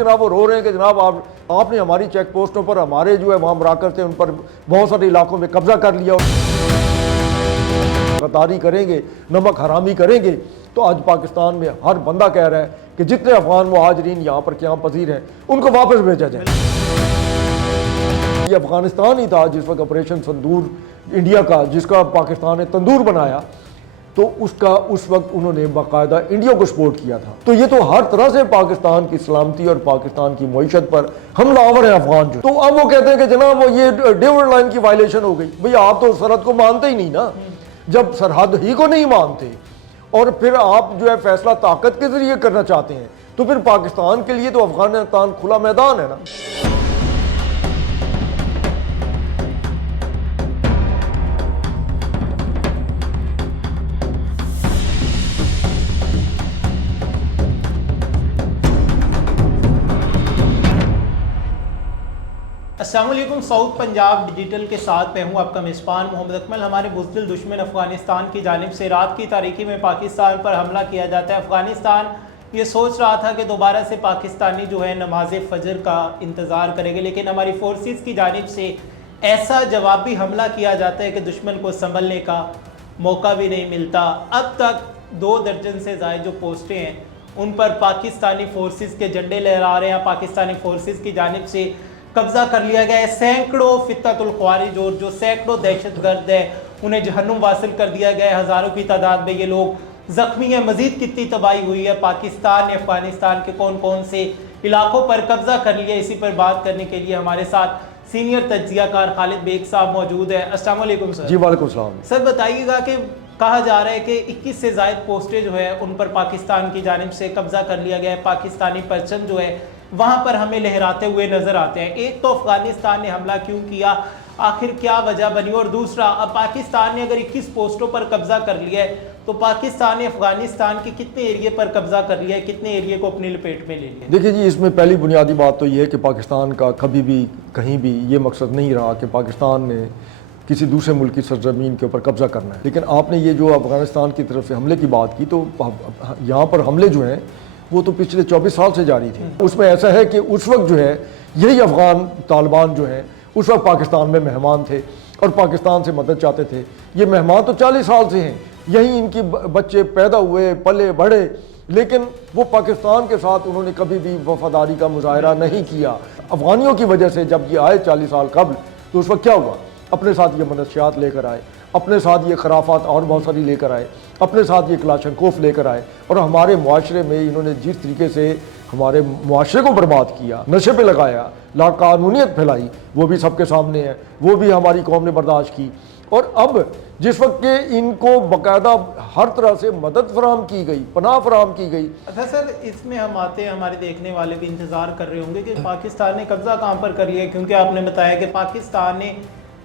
جناب وہ رو رہے ہیں کہ جناب آپ نے ہماری چیک پوسٹوں پر ہمارے جو ہے وہاں مراکز تھے ان پر بہت سارے علاقوں میں قبضہ کر لیا، غداری کریں گے، نمک حرامی کریں گے، تو آج پاکستان میں ہر بندہ کہہ رہا ہے کہ جتنے افغان مہاجرین یہاں پر قیام پذیر ہیں ان کو واپس بھیجا جائے۔ یہ افغانستان ہی تھا جس وقت آپریشن سندور انڈیا کا، جس کا پاکستان نے تندور بنایا، تو اس وقت انہوں نے باقاعدہ انڈیا کو سپورٹ کیا تھا۔ تو یہ تو ہر طرح سے پاکستان کی سلامتی اور پاکستان کی معیشت پر حملہ آور ہیں افغان جو۔ تو اب وہ کہتے ہیں کہ جناب وہ یہ ڈیوڈ لائن کی وائلیشن ہو گئی۔ بھئی آپ تو سرحد کو مانتے ہی نہیں نا، جب سرحد ہی کو نہیں مانتے اور پھر آپ جو ہے فیصلہ طاقت کے ذریعے کرنا چاہتے ہیں، تو پھر پاکستان کے لیے تو افغانستان کھلا میدان ہے نا۔ السلام علیکم، ساؤتھ پنجاب ڈیجیٹل کے ساتھ میں ہوں آپ کا میزبان محمد اکمل۔ ہمارے بزدل دشمن افغانستان کی جانب سے رات کی تاریکی میں پاکستان پر حملہ کیا جاتا ہے۔ افغانستان یہ سوچ رہا تھا کہ دوبارہ سے پاکستانی جو ہے نماز فجر کا انتظار کرے گے، لیکن ہماری فورسز کی جانب سے ایسا جوابی حملہ کیا جاتا ہے کہ دشمن کو سنبھلنے کا موقع بھی نہیں ملتا۔ اب تک 2 درجن سے زائد جو پوسٹیں ہیں ان پر پاکستانی فورسز کے جھنڈے لہرا رہے ہیں، پاکستانی فورسز کی جانب سے قبضہ کر لیا گیا ہے۔ سینکڑوں فتنۃ الخوارج اور جو سینکڑوں دہشت گرد ہیں انہیں جہنم واصل کر دیا گیا ہے، ہزاروں کی تعداد میں یہ لوگ زخمی ہیں۔ مزید کتنی تباہی ہوئی ہے، پاکستان نے افغانستان کے کون کون سے علاقوں پر قبضہ کر لیا، اسی پر بات کرنے کے لیے ہمارے ساتھ سینئر تجزیہ کار خالد بیگ صاحب موجود ہیں۔ السلام علیکم سر۔ جی وعلیکم السلام۔ سر بتائیے گا کہ کہا جا رہا ہے کہ 21 سے زائد پوسٹیں جو ہے ان پر پاکستان کی جانب سے قبضہ کر لیا گیا ہے، پاکستانی پرچم جو ہے وہاں پر ہمیں لہراتے ہوئے نظر آتے ہیں۔ ایک تو افغانستان نے حملہ کیوں کیا، آخر کیا وجہ بنی، اور دوسرا اب پاکستان نے اگر 21 پوسٹوں پر قبضہ کر لیا ہے تو پاکستان نے افغانستان کے کتنے ایریے پر قبضہ کر لیا ہے، کتنے ایریے کو اپنی لپیٹ میں لے لیا؟ دیکھیں جی، اس میں پہلی بنیادی بات تو یہ ہے کہ پاکستان کا کبھی بھی کہیں بھی یہ مقصد نہیں رہا کہ پاکستان نے کسی دوسرے ملک کی سرزمین کے اوپر قبضہ کرنا ہے۔ لیکن آپ نے یہ جو افغانستان کی طرف سے حملے کی بات کی، تو یہاں پر حملے جو ہیں وہ تو پچھلے 24 سال سے جاری تھے۔ اس میں ایسا ہے کہ اس وقت جو ہے یہی افغان طالبان جو ہیں اس وقت پاکستان میں مہمان تھے اور پاکستان سے مدد چاہتے تھے۔ یہ مہمان تو 40 سال سے ہیں، یہی ان کی بچے پیدا ہوئے پلے بڑھے، لیکن وہ پاکستان کے ساتھ انہوں نے کبھی بھی وفاداری کا مظاہرہ نہیں کیا۔ افغانیوں کی وجہ سے جب یہ آئے 40 سال قبل، تو اس وقت کیا ہوا؟ اپنے ساتھ یہ منشیات لے کر آئے، اپنے ساتھ یہ خرافات اور بہت ساری لے کر آئے، اپنے ساتھ یہ کلاشنکوف لے کر آئے، اور ہمارے معاشرے میں انہوں نے جس طریقے سے ہمارے معاشرے کو برباد کیا، نشے پہ لگایا، لاقانونیت پھیلائی، وہ بھی سب کے سامنے ہے، وہ بھی ہماری قوم نے برداشت کی۔ اور اب جس وقت کہ ان کو باقاعدہ ہر طرح سے مدد فراہم کی گئی، پناہ فراہم کی گئی۔ اچھا سر، اس میں ہم آتے ہیں، ہمارے دیکھنے والے بھی انتظار کر رہے ہوں گے کہ پاکستان نے قبضہ کہاں پر کر لیا ہے، کیونکہ آپ نے بتایا کہ پاکستان نے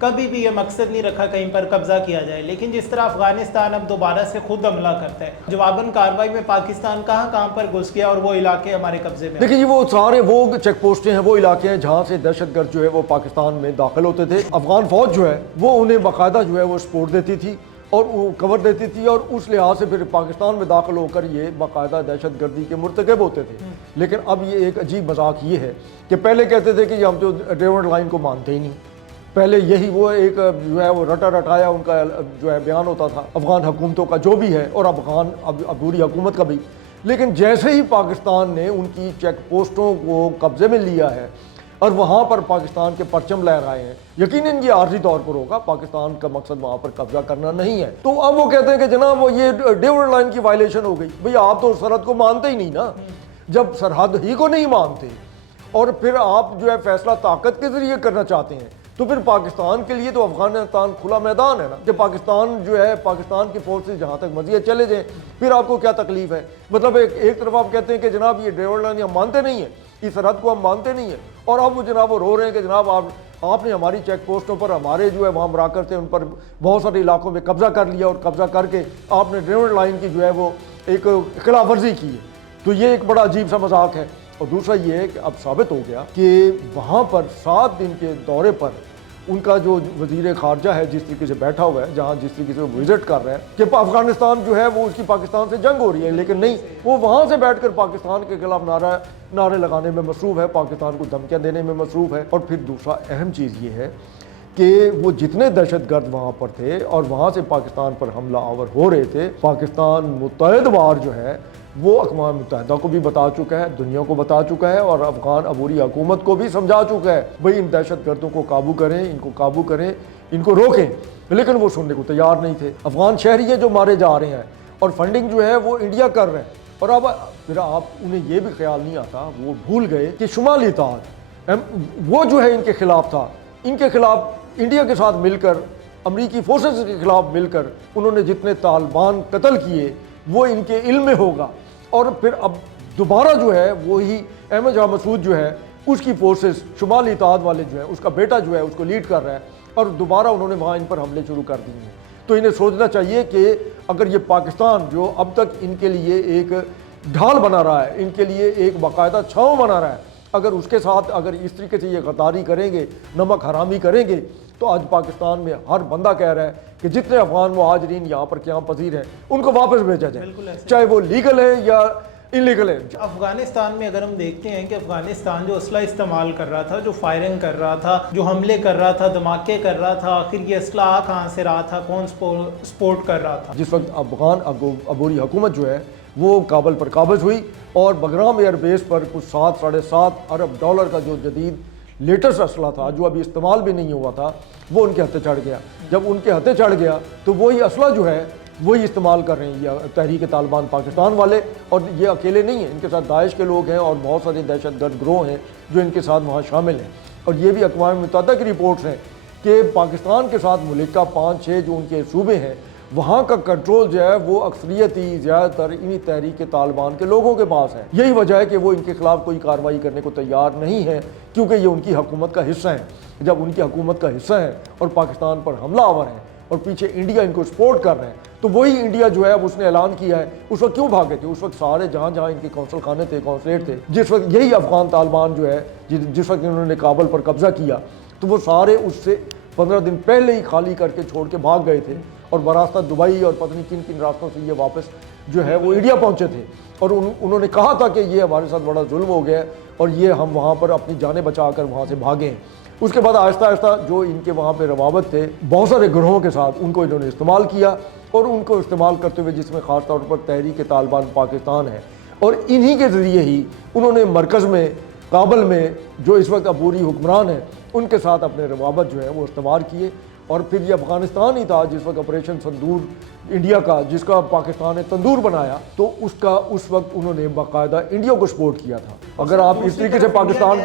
کبھی بھی یہ مقصد نہیں رکھا کہیں پر قبضہ کیا جائے، لیکن جس طرح افغانستان اب دوبارہ سے خود حملہ کرتا ہے، جواباً کارروائی میں پاکستان کہاں کہاں پر گھس گیا اور وہ علاقے ہمارے قبضے میں؟ دیکھیں جی، وہ سارے وہ چیک پوسٹیں ہیں، وہ علاقے ہیں جہاں سے دہشت گرد جو ہے وہ پاکستان میں داخل ہوتے تھے۔ افغان فوج جو ہے وہ انہیں باقاعدہ جو ہے وہ سپورٹ دیتی تھی اور وہ کور دیتی تھی، اور اس لحاظ سے پھر پاکستان میں داخل ہو کر یہ باقاعدہ دہشت گردی کے مرتکب ہوتے تھے۔ لیکن اب یہ ایک عجیب مذاق یہ ہے کہ پہلے کہتے تھے کہ ہم تو ڈیوڈ لائن کو مانتے ہی نہیں، پہلے یہی وہ ایک جو ہے وہ رٹا رٹایا ان کا جو ہے بیان ہوتا تھا افغان حکومتوں کا جو بھی ہے، اور افغان عبوری حکومت کا بھی۔ لیکن جیسے ہی پاکستان نے ان کی چیک پوسٹوں کو قبضے میں لیا ہے اور وہاں پر پاکستان کے پرچم لہرائے ہیں، یقیناً یہ عارضی طور پر ہوگا، پاکستان کا مقصد وہاں پر قبضہ کرنا نہیں ہے۔ تو اب وہ کہتے ہیں کہ جناب وہ یہ ڈیوڈ لائن کی وائلیشن ہو گئی۔ بھئی آپ تو سرحد کو مانتے ہی نہیں نا، جب سرحد ہی کو نہیں مانتے اور پھر آپ جو ہے فیصلہ طاقت کے ذریعے کرنا چاہتے ہیں، تو پھر پاکستان کے لیے تو افغانستان کھلا میدان ہے نا، کہ پاکستان جو ہے پاکستان کی فورسز جہاں تک مرضی چلے جائیں، پھر آپ کو کیا تکلیف ہے؟ مطلب ایک طرف آپ کہتے ہیں کہ جناب یہ ڈیوڈ لائن ہم مانتے نہیں ہیں، اس سرحد کو ہم مانتے نہیں ہیں، اور اب وہ جناب وہ رو رہے ہیں کہ جناب آپ نے ہماری چیک پوسٹوں پر ہمارے جو ہے وہاں مراکز تھے ان پر بہت سارے علاقوں میں قبضہ کر لیا، اور قبضہ کر کے آپ نے ڈیوڈ لائن کی جو ہے وہ ایک خلاف ورزی کی ہے۔ تو یہ ایک بڑا عجیب سا مذاق ہے۔ اور دوسرا یہ ہے کہ اب ثابت ہو گیا کہ وہاں پر 7 دن کے دورے پر ان کا جو وزیر خارجہ ہے جس طریقے سے بیٹھا ہوا ہے, جہاں جس طریقے سے وہ وزٹ کر رہے ہیں کہ افغانستان جو ہے وہ اس کی پاکستان سے جنگ ہو رہی ہے, لیکن نہیں, وہ وہاں سے بیٹھ کر پاکستان کے خلاف نعرے لگانے میں مصروف ہے, پاکستان کو دھمکیاں دینے میں مصروف ہے. اور پھر دوسرا اہم چیز یہ ہے کہ وہ جتنے دہشت گرد وہاں پر تھے اور وہاں سے پاکستان پر حملہ آور ہو رہے تھے, پاکستان متحد وار جو ہے وہ اقوام متحدہ کو بھی بتا چکا ہے, دنیا کو بتا چکا ہے, اور افغان عبوری حکومت کو بھی سمجھا چکا ہے بھئی ان دہشت گردوں کو قابو کریں, ان کو قابو کریں, ان کو روکیں. لیکن وہ سننے کو تیار نہیں تھے. افغان شہری جو مارے جا رہے ہیں اور فنڈنگ جو ہے وہ انڈیا کر رہے ہیں. اور اب پھر انہیں یہ بھی خیال نہیں آتا, وہ بھول گئے کہ شمالی اتحاد وہ جو ہے ان کے خلاف تھا, ان کے خلاف انڈیا کے ساتھ مل کر, امریکی فورسز کے خلاف مل کر انہوں نے جتنے طالبان قتل کیے وہ ان کے علم میں ہوگا. اور پھر اب دوبارہ جو ہے وہی احمد شاہ مسعود جو ہے اس کی فورسز شمالی اتحاد والے جو ہیں, اس کا بیٹا جو ہے اس کو لیڈ کر رہا ہے, اور دوبارہ انہوں نے وہاں ان پر حملے شروع کر دیے ہیں. تو انہیں سوچنا چاہیے کہ اگر یہ پاکستان جو اب تک ان کے لیے ایک ڈھال بنا رہا ہے, ان کے لیے ایک باقاعدہ چھاؤں بنا رہا ہے, اگر اس کے ساتھ اگر اس طریقے سے یہ غداری کریں گے, نمک حرامی کریں گے, تو آج پاکستان میں ہر بندہ کہہ رہا ہے کہ جتنے افغان مہاجرین یہاں پر قیام پذیر ہیں ان کو واپس بھیجا جائے, چاہے وہ لیگل ہے یا انلیگل ہے. افغانستان میں اگر ہم دیکھتے ہیں کہ افغانستان جو اسلحہ استعمال کر رہا تھا, جو فائرنگ کر رہا تھا, جو حملے کر رہا تھا, دھماکے کر رہا تھا, آخر یہ اسلحہ کہاں سے رہا تھا, کون سپورٹ کر رہا تھا؟ جس وقت افغان عبوری حکومت جو ہے وہ کابل پر قابض ہوئی اور بگرام ایئر بیس پر کچھ 7-7.5 ارب ڈالر کا جو جدید لیٹسٹ اسلحہ تھا جو ابھی استعمال بھی نہیں ہوا تھا وہ ان کے ہتھے چڑھ گیا. جب ان کے ہتھے چڑھ گیا تو وہی اسلحہ جو ہے وہی استعمال کر رہے ہیں یہ تحریک طالبان پاکستان والے, اور یہ اکیلے نہیں ہیں, ان کے ساتھ داعش کے لوگ ہیں اور بہت سارے دہشت گرد گروہ ہیں جو ان کے ساتھ وہاں شامل ہیں. اور یہ بھی اقوام متحدہ کی رپورٹس ہیں کہ پاکستان کے ساتھ ملکہ 5-6 جو ان کے صوبے ہیں وہاں کا کنٹرول جو ہے وہ اکثریتی زیادہ تر انہی تحریک طالبان کے لوگوں کے پاس ہے. یہی وجہ ہے کہ وہ ان کے خلاف کوئی کارروائی کرنے کو تیار نہیں ہے, کیونکہ یہ ان کی حکومت کا حصہ ہیں. جب ان کی حکومت کا حصہ ہیں اور پاکستان پر حملہ آور ہیں اور پیچھے انڈیا ان کو سپورٹ کر رہے ہیں, تو وہی انڈیا جو ہے اس نے اعلان کیا ہے. اس وقت کیوں بھاگے تھے؟ اس وقت سارے جہاں جہاں ان کے کونسل خانے تھے, کونسلیٹ تھے, جس وقت یہی افغان طالبان جو ہے جس وقت انہوں نے کابل پر قبضہ کیا تو وہ سارے اس سے 15 دن پہلے ہی خالی کر کے چھوڑ کے بھاگ گئے تھے, اور براستہ دبئی اور پتہ نہیں کن کن راستوں سے یہ واپس جو ہے وہ انڈیا پہنچے تھے. اور انہوں نے کہا تھا کہ یہ ہمارے ساتھ بڑا ظلم ہو گیا ہے اور یہ ہم وہاں پر اپنی جانیں بچا کر وہاں سے بھاگے ہیں. اس کے بعد آہستہ آہستہ جو ان کے وہاں پہ روابط تھے بہت سارے گروہوں کے ساتھ, ان کو انہوں نے استعمال کیا, اور ان کو استعمال کرتے ہوئے جس میں خاص طور پر تحریک طالبان پاکستان ہے, اور انہی کے ذریعے ہی انہوں نے مرکز میں کابل میں جو اس وقت عبوری حکمران ہیں ان کے ساتھ اپنے روابط جو ہیں وہ استعمال کیے. اور پھر یہ افغانستان ہی تھا جس وقت آپریشن سندور انڈیا کا, جس کا پاکستان نے تندور بنایا, تو اس وقت انہوں نے باقاعدہ انڈیا کو سپورٹ کیا تھا. اگر آپ اس طریقے سے پاکستان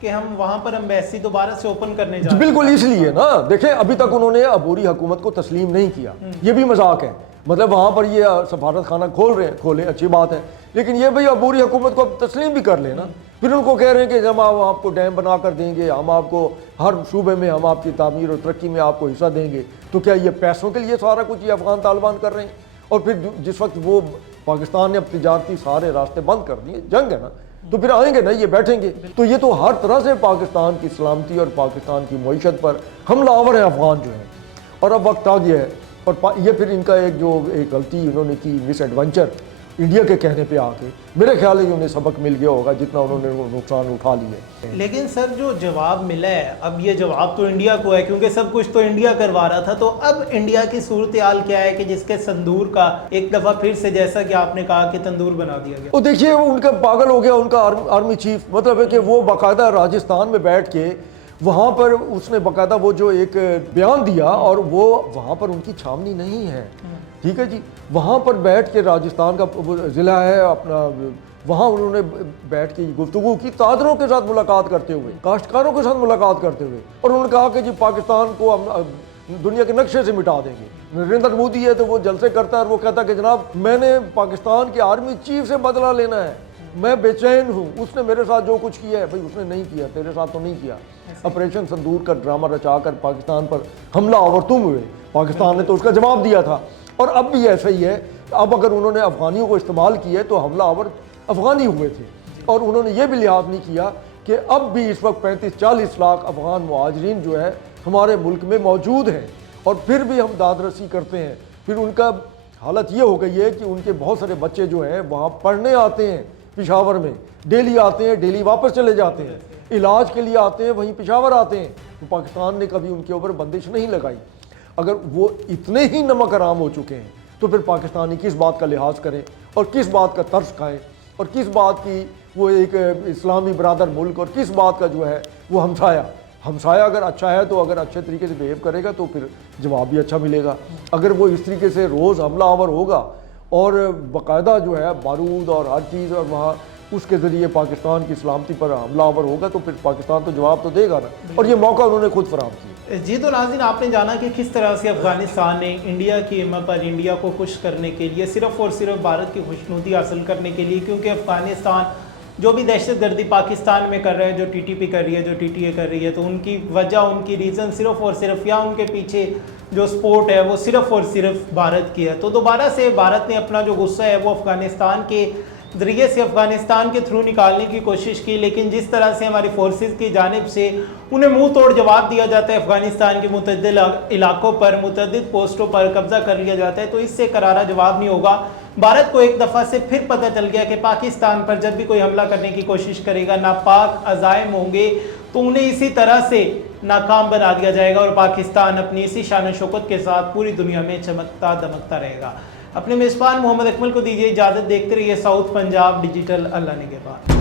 کہ ہم وہاں پر ایمبیسی دوبارہ سے اوپن کرنے جا رہے ہیں, بالکل اس لیے نا, دیکھیں ابھی تک انہوں نے عبوری حکومت کو تسلیم نہیں کیا, یہ بھی مذاق ہے. مطلب وہاں پر یہ سفارت خانہ کھولیں اچھی بات ہے, لیکن یہ بھئی عبوری حکومت کو اب تسلیم بھی کر لینا. پھر ان کو کہہ رہے ہیں کہ ہم آپ کو ڈیم بنا کر دیں گے, ہم آپ کو ہر صوبے میں ہم آپ کی تعمیر اور ترقی میں آپ کو حصہ دیں گے. تو کیا یہ پیسوں کے لیے سارا کچھ یہ افغان طالبان کر رہے ہیں؟ اور پھر جس وقت وہ پاکستان نے اب تجارتی سارے راستے بند کر دیے, جنگ ہے نا, تو پھر آئیں گے نا, یہ بیٹھیں گے. تو یہ تو ہر طرح سے پاکستان کی سلامتی اور پاکستان کی معیشت پر حملہ آور ہے افغان جو ہیں. اور اب وقت آ گیا ہے, اور یہ پھر ان کا ایک غلطی انہوں نے کی, مس ایڈونچر انڈیا کے کہنے پہ آ کے, میرے خیال ہے کہ انہیں سبق مل گیا ہوگا جتنا انہوں نے نقصان اٹھا لیا. لیکن سر جو جواب ملا ہے, اب یہ جواب تو انڈیا کو ہے کیونکہ سب کچھ تو انڈیا کروا رہا تھا. تو اب انڈیا کی صورتحال کیا ہے کہ جس کے تندور کا ایک دفعہ پھر سے جیسا کہ آپ نے کہا کہ تندور بنا دیا گیا؟ وہ دیکھیے ان کا پاگل ہو گیا ان کا آرمی چیف, مطلب ہے کہ وہ باقاعدہ راجستھان میں بیٹھ کے وہاں پر اس نے باقاعدہ وہ جو ایک بیان دیا, اور وہ وہاں پر ان کی چھاونی نہیں ہے, ٹھیک ہے جی, وہاں پر بیٹھ کے راجستھان کا ضلع ہے اپنا, وہاں انہوں نے بیٹھ کے گفتگو کی تاجروں کے ساتھ ملاقات کرتے ہوئے, کاشتکاروں کے ساتھ ملاقات کرتے ہوئے, اور انہوں نے کہا کہ جی پاکستان کو ہم دنیا کے نقشے سے مٹا دیں گے. نریندر مودی ہے تو وہ جلسے کرتا ہے اور وہ کہتا ہے کہ جناب میں نے پاکستان کے آرمی چیف سے بدلہ لینا ہے, میں بے چین ہوں, اس نے میرے ساتھ جو کچھ کیا ہے بھائی اس نے نہیں کیا, تیرے ساتھ تو نہیں کیا. آپریشن سندور کا ڈرامہ رچا کر پاکستان پر حملہ آور تم ہوئے, پاکستان نے تو اس کا جواب دیا تھا. اور اب بھی ایسا ہی ہے, اب اگر انہوں نے افغانیوں کو استعمال کیا ہے تو حملہ آور افغانی ہوئے تھے, اور انہوں نے یہ بھی لحاظ نہیں کیا کہ اب بھی اس وقت 35-40 لاکھ افغان مہاجرین جو ہے ہمارے ملک میں موجود ہیں اور پھر بھی ہم داد رسی کرتے ہیں. پھر ان کا حالت یہ ہو گئی ہے کہ ان کے بہت سارے بچے جو ہیں وہاں پڑھنے آتے ہیں پشاور میں, ڈیلی آتے ہیں, ڈیلی واپس چلے جاتے ہیں, علاج کے لیے آتے ہیں, وہیں پشاور آتے ہیں. تو پاکستان نے کبھی ان کے اوپر بندش نہیں لگائی. اگر وہ اتنے ہی نمک حرام ہو چکے ہیں تو پھر پاکستانی کس بات کا لحاظ کریں اور کس بات کا ترس کھائیں اور کس بات کی وہ ایک اسلامی برادر ملک اور کس بات کا جو ہے وہ ہمسایہ اگر اچھا ہے تو اگر اچھے طریقے سے بیہیو کرے گا تو پھر جواب بھی اچھا ملے گا. اگر وہ اس طریقے سے روز حملہ آور ہوگا اور باقاعدہ جو ہے بارود اور ہر چیز اور وہاں اس کے ذریعے پاکستان کی سلامتی پر حملہ آور ہوگا تو پھر پاکستان تو جواب تو دے گا نا, اور یہ موقع انہوں نے خود فراہم کیا. جی تو ناظرین, آپ نے جانا کہ کس طرح سے افغانستان نے انڈیا کی ہمت پر انڈیا کو خوش کرنے کے لیے صرف اور صرف بھارت کی خوشنودی حاصل کرنے کے لیے, کیونکہ افغانستان جو بھی دہشت گردی پاکستان میں کر رہے ہیں, جو ٹی ٹی پی کر رہی ہے, جو ٹی ٹی اے کر رہی ہے, تو ان کی وجہ ان کی ریزن صرف اور صرف یا ان کے پیچھے جو سپورٹ ہے وہ صرف اور صرف بھارت کی ہے. تو دوبارہ سے بھارت نے اپنا جو غصہ ہے وہ افغانستان کے ذریعے سے افغانستان کے تھرو نکالنے کی کوشش کی, لیکن جس طرح سے ہماری فورسز کی جانب سے انہیں منہ توڑ جواب دیا جاتا ہے, افغانستان کے متعدد علاقوں پر متعدد پوسٹوں پر قبضہ کر لیا جاتا ہے, تو اس سے کرارا جواب نہیں ہوگا. بھارت کو ایک دفعہ سے پھر پتہ چل گیا کہ پاکستان پر جب بھی کوئی حملہ کرنے کی کوشش کرے گا, ناپاک عزائم ہوں گے تو انہیں اسی طرح سے ناکام بنا دیا جائے گا اور پاکستان اپنی اسی شان و شوکت کے ساتھ پوری دنیا میں چمکتا دمکتا رہے گا. اپنے میزبان محمد اکمل کو دیجیے اجازت, دیکھتے رہیے ساؤتھ پنجاب ڈیجیٹل. اللہ نگہبان.